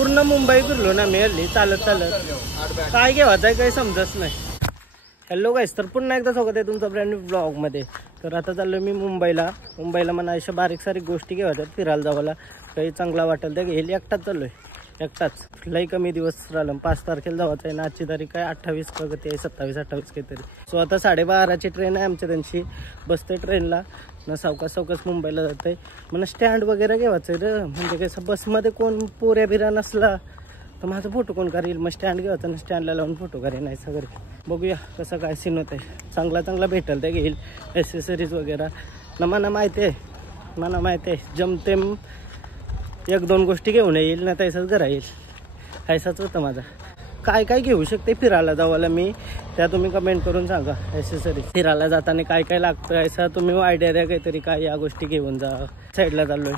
पूर्ण मुंबई फिरलो ना मी हल्ली चालत काय घेवायचं आहे काही समजत नाही. हॅलो गाईस, तर पुन्हा एकदा स्वागत आहे तुमचं ब्रँड न्यू ब्लॉगमध्ये. तर आता चाललो मी मुंबईला मला अशा बारीक सारीक गोष्टी घेवायच्यात. फिरायला जावाला काही चांगला वाटेल ते घेईल. एकटाच चाललोय, एकटाच. लई कमी दिवस राहिलं, 5 तारखेला जावायचं आहे ना. आजची तारीख काय 28 का ते 27-28 काहीतरी. सो आता 12:30ची ट्रेन आहे आमच्या त्यांची. बसते ट्रेनला ना, सावकाश मुंबईला जात आहे. मला स्टँड वगैरे घेवायचं आहे रे. म्हणजे कसं बसमध्ये कोण पोऱ्या बिरा नसला तर माझा फोटो कोण करेल. मग स्टँड घेवायचा ना, स्टँडला लावून फोटो करेल. नाही सगळं बघूया कसं काय सीन होत आहे. चांगला भेटेल ते घेईल. ॲसेसरीज वगैरे ना. मला माहिती आहे जमतेम 1-2 गोष्टी घेऊन येईल ना, तैसाच घरा येईल. ऐसाच होतं माझा. काय घेऊ शकते फिरायला जावाला मी, त्या तुम्ही कमेंट करून सांगा. ॲसेसरीज फिरायला जाताना काय लागतं ऐसा तुम्ही आयडिया द्या काहीतरी. काय या गोष्टी घेऊन जा, साईडला चाललोय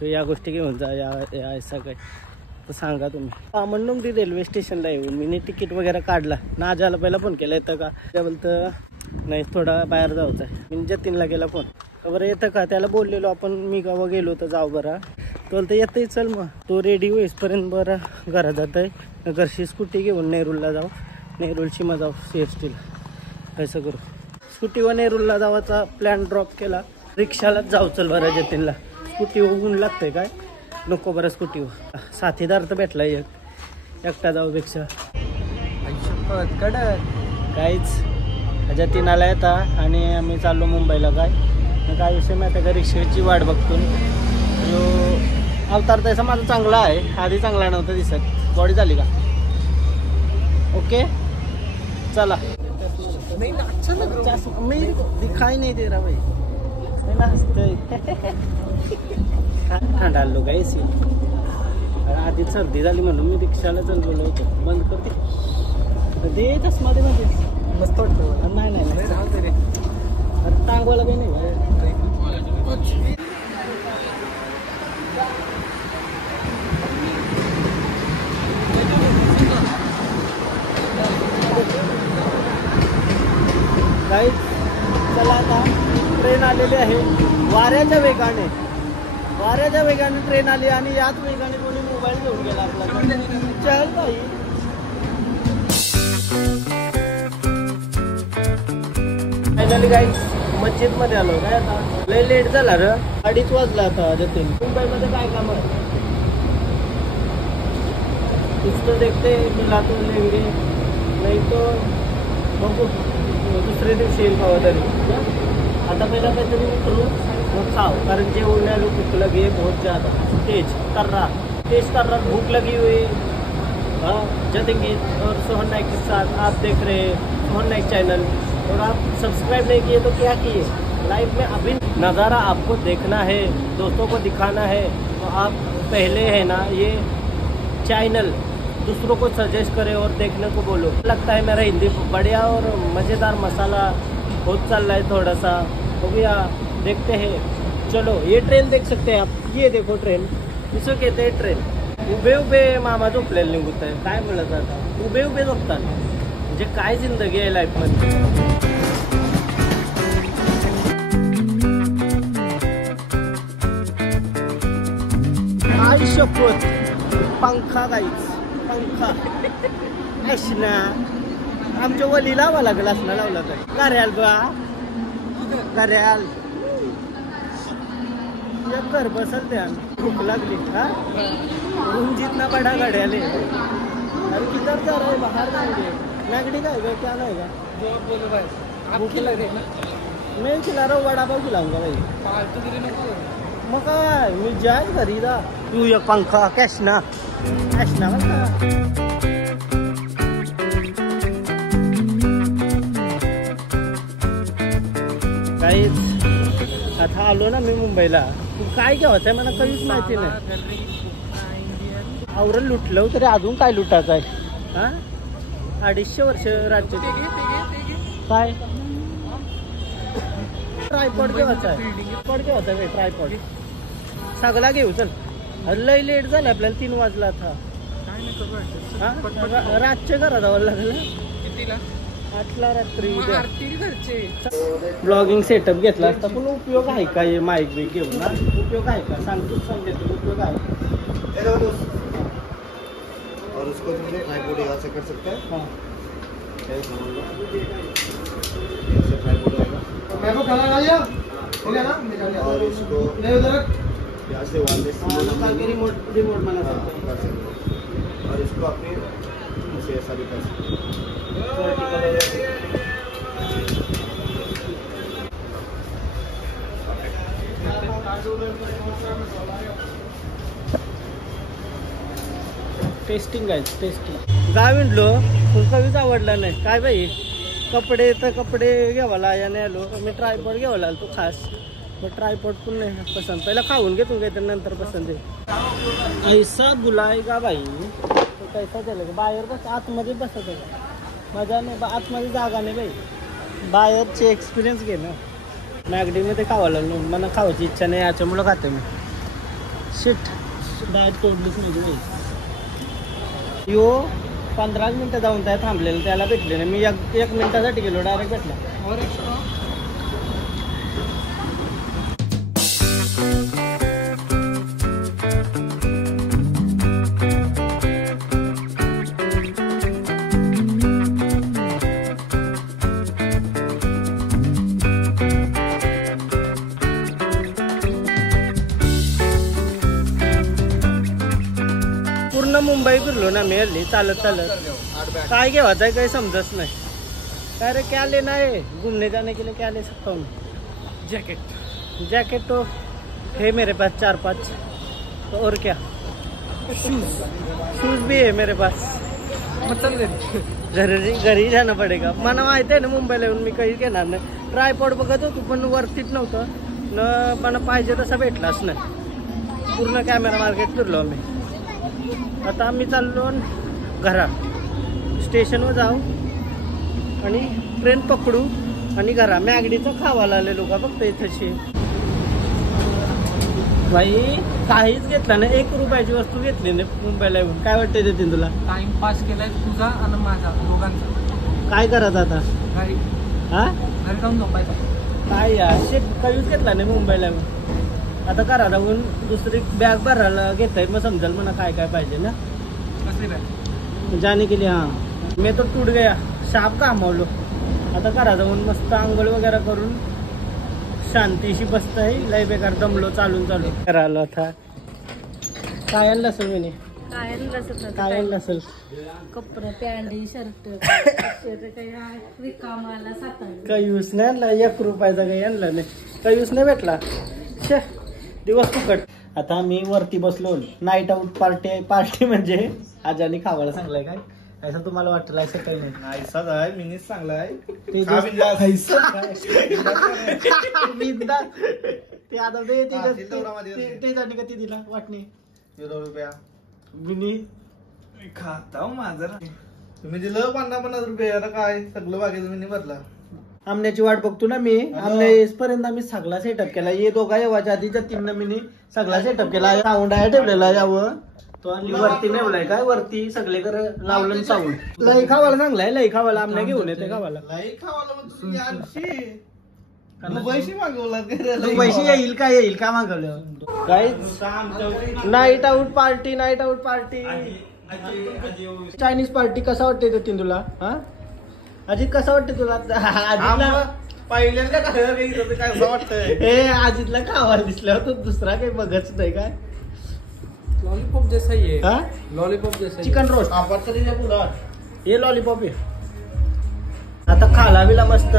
तर या गोष्टी घेऊन जा, या ऐसा काय तर सांगा तुम्ही. म्हणून ती रेल्वे स्टेशनला येऊन मी तिकीट वगैरे काढला ना. आजाला पहिला फोन केला, येतं का? त्या बोलतं नाही थोडा बाहेर जायचं आहे. मी जतीनला गेला फोन, बरं येतं का? त्याला बोललेलो आपण, मी गावा गेलो तर जाऊ बरा. तो बोलतं येतंय चल. मग तो रेडी होईसपर्यंत बरं घरात जात आहे. घरची स्कूटी घेऊन नेरूलला जाऊ, नेरूलची मग जाऊ CSTला. असं करू. स्कूटीवर नेरूलला जावाचा प्लॅन ड्रॉप केला. रिक्षालाच जाऊ चल बरं जतीनला. स्कूटी ऊन लागतंय काय नको बरं. स्कूटीवर साथीदार तर भेटला एकटा जाऊपेक्षा. काहीच जतीन आला येतात आणि आम्ही चाललो मुंबईला. काय विषय माहिती आहे का? रिक्षेची वाट बघतो. जो अवतार तसा माझा चांगला आहे, आधी चांगला नव्हता दिसत. बॉडी झाली का ओके? चला. मी दिखाई नाही दे रहा भाई. थंड आलो काय सी. आधी सर्दी झाली म्हणून मी रिक्षाला चालवलं होतं. बंद करते ते चष्मा दे मध्ये मस्त वाटतं. नाही अरे टांगवाला काही नाही. चला आता ट्रेन आलेली आहे. वाऱ्याच्या वेगाने ट्रेन आली आणि याच वेगाने कोणी मोबाईल घेऊन गेला आपला. चल भाई. फायनली गाईस मस्जिद मध्ये आलो. काय आता लय लेट झाला रे. 2:30 वाजला आता. जतीन मुंबईमध्ये काय काम आहे? नुसतं देखते मिला तो लेंगे, नाही तो बघू दुसरे दिवशी येईल पावा तरी. आता पहिला काहीतरी उतरू मग खाओ, कारण जेवण आलो भूक लगी है बहुत ज़्यादा. तेज कर रहा भूख लगी हुई. हाँ जतेंगे. और सोहन नाइक के साथ आप देख रहे हैं सोहन नाइक चैनल. और आप सब्सक्राइब नहीं किए तो क्या किए? लाइव में अभी नज़ारा आपको देखना है, दोस्तों को दिखाना है, तो आप पहले है ना ये चैनल दूसरों को सजेस्ट करें और देखने को बोलो. लगता है मेरा हिंदी बढ़िया और मज़ेदार मसाला बहुत चल रहा है थोड़ा सा. हो गया, देखते हैं. चलो ये ट्रेन देख सकते हैं आप. ये देखो ट्रेन, इसको कहते हैं ट्रेन. उभे मामा झोपलेलं निघत आहे. काय म्हणत आता उभे झोपतात. म्हणजे काय जिंदगी आहे लाईफमध्ये. शपथ पंखा गाईच पंखा असना आमच्या वली लावा लागेल. असणं लावला तर घर्याल बा घर्याल घर बसल त्या. भूक लागली. हा रूम जितना बडा घड्याले. अरे किधर जा रहा है? बाहर जाएंगे. नागडी काय ग? क्या नाही का? बोलो भाई भूक लगे ना. मैं खिला रहा हूँ, वड़ा पाव खिलाऊंगा भाई. फालतूगिरी नको. मग काय मी जाय घरी जा. तू एक पंखा कॅश ना काहीच. आता आलो ना मी मुंबईला. तू काय घ्यावं मला काहीच माहिती नाही. आवरण लुटलं तरी अजून काय लुटायचं आहे? हा 250 वर्ष राज्य. काय ट्रायपॉड घ्यायचा आहे? ट्रायपॉड सगळा घेऊ चल. लय लेट झालं आपल्याला. 3 वाजला था. रातच्या घरात जावं लागलं. 8ला रात्री. ब्लॉगिंग सेटअप घेतला असता पण उपयोग आहे का? माईक बी घेऊन ना उपयोग आहे का? सांगतो उपयोग आहे. और उसको तुमने ट्राइपॉड यहाँ से कर सकते हैं। हाँ ऐसे ट्राइपॉड आएगा मैं को खाना खा लिया हो गया ना और इसको ले उधर यहाँ से वायरलेस रिमोट बना सकते हैं कर सकते हैं। और इसको अपने ऐसे ऐसा भी कर सकते टेस्टिंग आहे टेस्टिंग काय म्हटलो तुला काहीच आवडला नाही काय बाई कपडे तर कपडे घ्यावाला याने आलो मी ट्रायपॉड घ्यावाला आलो तो खास मग ट्रायपॉड पण नाही पसंत पहिला खाऊन घेतो काय तर नंतर पसंत आहे ऐसा बुलाएगा बाई तो कैसा चलेगा बाहेर बस आतमध्ये बसत आहे का मजा नाही आतमध्ये जागा नाही बाई बाहेरचे एक्सपिरियन्स घे ना मॅगडीमध्ये खावायला लागलो मला खावायची इच्छा नाही याच्यामुळं खाते मी शिट डायट तोडलीच नाही बाई यो 15 मिनटं जाऊन त्या थांबलेलं त्याला भेटले नाही मी एक मिनिटासाठी गेलो डायरेक्ट भेटला पूर्ण मुंबई फिरलो ना मी हल्ली चालत काय घेवायचं काही समजत नाही काय रे क्या लेना है घूमने जाने के लिए क्या ले सकता हूँ जैकेट तो है मेरे पास 4-5 तो और क्या शूज भी है मेरे पास घरी जाना पडेगा मला माहिती आहे ना मुंबईला येऊन मी काही घेणार नाही ट्रायपॉड बघत होतो पण वरतीच नव्हतं न मला पाहिजे तसा भेटलाच नाही पूर्ण कॅमेरा मार्केट फिरलो आम्ही आता आम्ही चाललो घरा स्टेशनवर जाऊ आणि ट्रेन पकडू आणि घरा मॅगडीचं खावायला आलेलो का फक्त इथेशी भाई काहीच घेतला नाही 1 रुपयाची वस्तू घेतली नाही मुंबईला येऊन काय वाटतंय देतील तुला टाइमपास केलाय तुझा आणि माझा दोघांचा काय करायचं आता घरी हा घरी जाऊन झोपायचं काय यार शेट काहीच घेतला नाही मुंबईला येऊन आता करा जाऊन दुसरी बॅग भरायला घेताय मग समजेल मला काय काय पाहिजे ना कसली बॅग जाने के लिए हाँ मैं तो टूट गया शाप कामावलो आता करा जाऊन मस्त आंघोळ वगैरे करून शांतीशी बसत आहे लय बेकार दमलो चालून करायला आता काय आणलं असेल मी काय आणलं असेल कपडे पॅन्ट शर्ट विकामाला काही यूज नाही आणला 1 रुपयाचा काही आणला नाही काही यूज नाही भेटला शे दिवस फुकट आता मी वरती बसलो नाईट आउट पार्टी म्हणजे आजाने खावायला सांगलाय काय असं तुम्हाला वाटलं असं काही नाही ऐसाच आहे मिनीच चांगला आहे ते खा बिंदास. ते आता ते ते जाणे किती दिला वाटणी 0 रुपया बिनी खाता माझं तुम्ही दिलं 50-50 रुपये आता काय सगळं बाकीचं मी भरला आमण्याची वाट बघतो ना मी आमने येसपर्यंत आम्ही सगळा सेटअप केला ये दोघा येवाच्या आधीच्या 3 मी सगळा सेटअप केला साऊंड आहे ठेवलेला यावं तो आणि वरती नेवलाय काय वरती सगळीकडे लावलं साऊंड लई खावायला चांगलाय लई खावायला आमने घेऊन येते खावायला लई खावाला मग तुम्ही आणशी पैसे मागवला पैसे येईल का मागवलं काय night out party Chinese party कसा वाटते तो तुला हा अजित कसा वाटते तुला अजितला पहिल्यांदा काय वाटतंय हे अजितला खावायला दिसल्यावर तो दुसरा काही बघच नाही काय लॉलीपॉप जैसा ही है हा लॉलीपॉप जैसा ही चिकन रोस्ट आपण तरी पुढं हे लॉलीपॉप आहे आता खाला बिला मस्त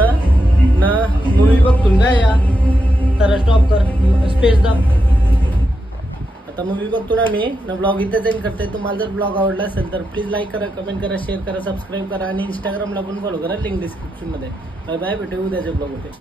न मूवी बघतून काय या तर स्टॉप कर स्पेस दाब आता मूवी बघतो ना मी ना ब्लॉग इथे सेंड करते तुम्हाला जर ब्लॉग आवडला असेल तर प्लीज लाईक करा कमेंट करा शेअर करा सबस्क्राईब करा आणि इंस्टाग्रामला पण फॉलो करा लिंक डिस्क्रिप्शन मध्ये बाय बाय भेटू उद्याच्या ब्लॉग होते